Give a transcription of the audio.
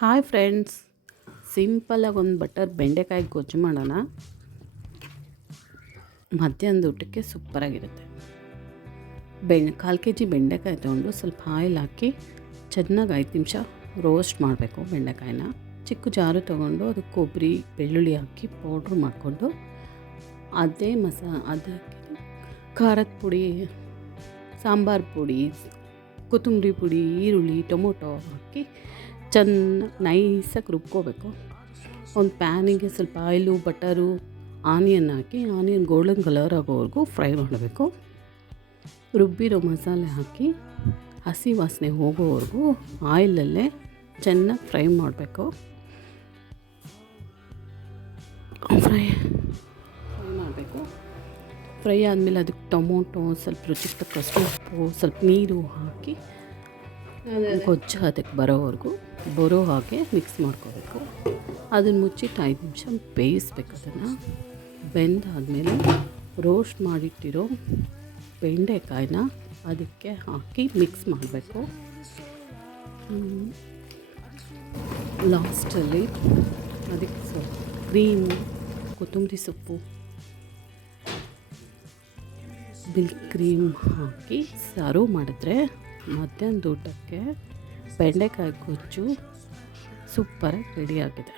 Hi friends, ಸಿಂಪಲಾಗಿ ಒಂದು butter ಬೆಂಡೆಕಾಯಿ ಗೊಜ್ಜು ಮಾಡೋಣ. ಮಧ್ಯಾಹ್ನದ ಊಟಕ್ಕೆ ಸೂಪರಾಗಿರುತ್ತೆ. 1/4 kg ಬೆಂಡೆಕಾಯಿ ತೊಗೊಂಡು ಸ್ವಲ್ಪ ಆಯಿಲ್ ಹಾಕಿ ಚೆನ್ನಾಗಿ 5 ನಿಮಿಷ ರೋಸ್ಟ್ ಮಾಡಬೇಕು. ಬೆಂಡೆಕಾಯಿನ ಚಿಕ್ಕ ಜಾರು ತೊಗೊಂಡು ಅದಕ್ಕೆ ಕೊಬ್ಬರಿ ಬೆಳ್ಳುಳ್ಳಿ ಹಾಕಿ ಪೌಡ್ರ್ ಮಾಡಿಕೊಂಡು ಅದೇ ಅದಕ್ಕೆ ಖಾರದ ಪುಡಿ, ಸಾಂಬಾರು ಪುಡಿ, ಕೊತ್ತಂಬರಿ ಪುಡಿ, ಈರುಳ್ಳಿ, ಟೊಮೊಟೊ ಹಾಕಿ ಚೆನ್ನಾಗಿ ನೈಸಾಗಿ ರುಬ್ಕೋಬೇಕು. ಒಂದು ಪ್ಯಾನಿಗೆ ಸ್ವಲ್ಪ ಆಯಿಲು, ಬಟರು, ಆನಿಯನ್ ಹಾಕಿ ಆನಿಯನ್ ಗೋಲ್ಡನ್ ಕಲರ್ ಆಗೋವರೆಗೂ ಫ್ರೈ ಮಾಡಬೇಕು. ರುಬ್ಬಿರೋ ಮಸಾಲೆ ಹಾಕಿ ಹಸಿ ವಾಸನೆ ಹೋಗೋವರೆಗೂ ಆಯಿಲಲ್ಲೇ ಚೆನ್ನಾಗಿ ಫ್ರೈ ಮಾಡಬೇಕು. ಫ್ರೈ ಆದಮೇಲೆ ಅದಕ್ಕೆ ಟೊಮೊಟೊ, ಸ್ವಲ್ಪ ರುಚಿಗೆ ತಕ್ಕಷ್ಟು ಉಪ್ಪು, ಸ್ವಲ್ಪ ನೀರು ಹಾಕಿ ಗೊಜ್ಜು ಅದಕ್ಕೆ ಬರೋ ಹಾಗೆ ಮಿಕ್ಸ್ ಮಾಡ್ಕೋಬೇಕು. ಅದನ್ನು ಮುಚ್ಚಿಟ್ಟು 5 ನಿಮಿಷ ಬೇಯಿಸ್ಬೇಕು. ಅದನ್ನು ಬೆಂದಾದಮೇಲೆ ರೋಸ್ಟ್ ಮಾಡಿಟ್ಟಿರೋ ಬೆಂಡೆಕಾಯಿನ ಅದಕ್ಕೆ ಹಾಕಿ ಮಿಕ್ಸ್ ಮಾಡಬೇಕು. ಲಾಸ್ಟಲ್ಲಿ ಅದಕ್ಕೆ ಸ್ವಲ್ಪ ಕ್ರೀಮು, ಕೊತ್ತಂಬರಿ ಸೊಪ್ಪು, ಮಿಲ್ಕ್ ಕ್ರೀಮ್ ಹಾಕಿ ಸರ್ವ್ ಮಾಡಿದ್ರೆ ಮಧ್ಯಾಹ್ನದ ಊಟಕ್ಕೆ ಬೆಂಡೆಕಾಯಿ ಗೊಜ್ಜು ಸೂಪರಾಗಿ ರೆಡಿಯಾಗಿದೆ.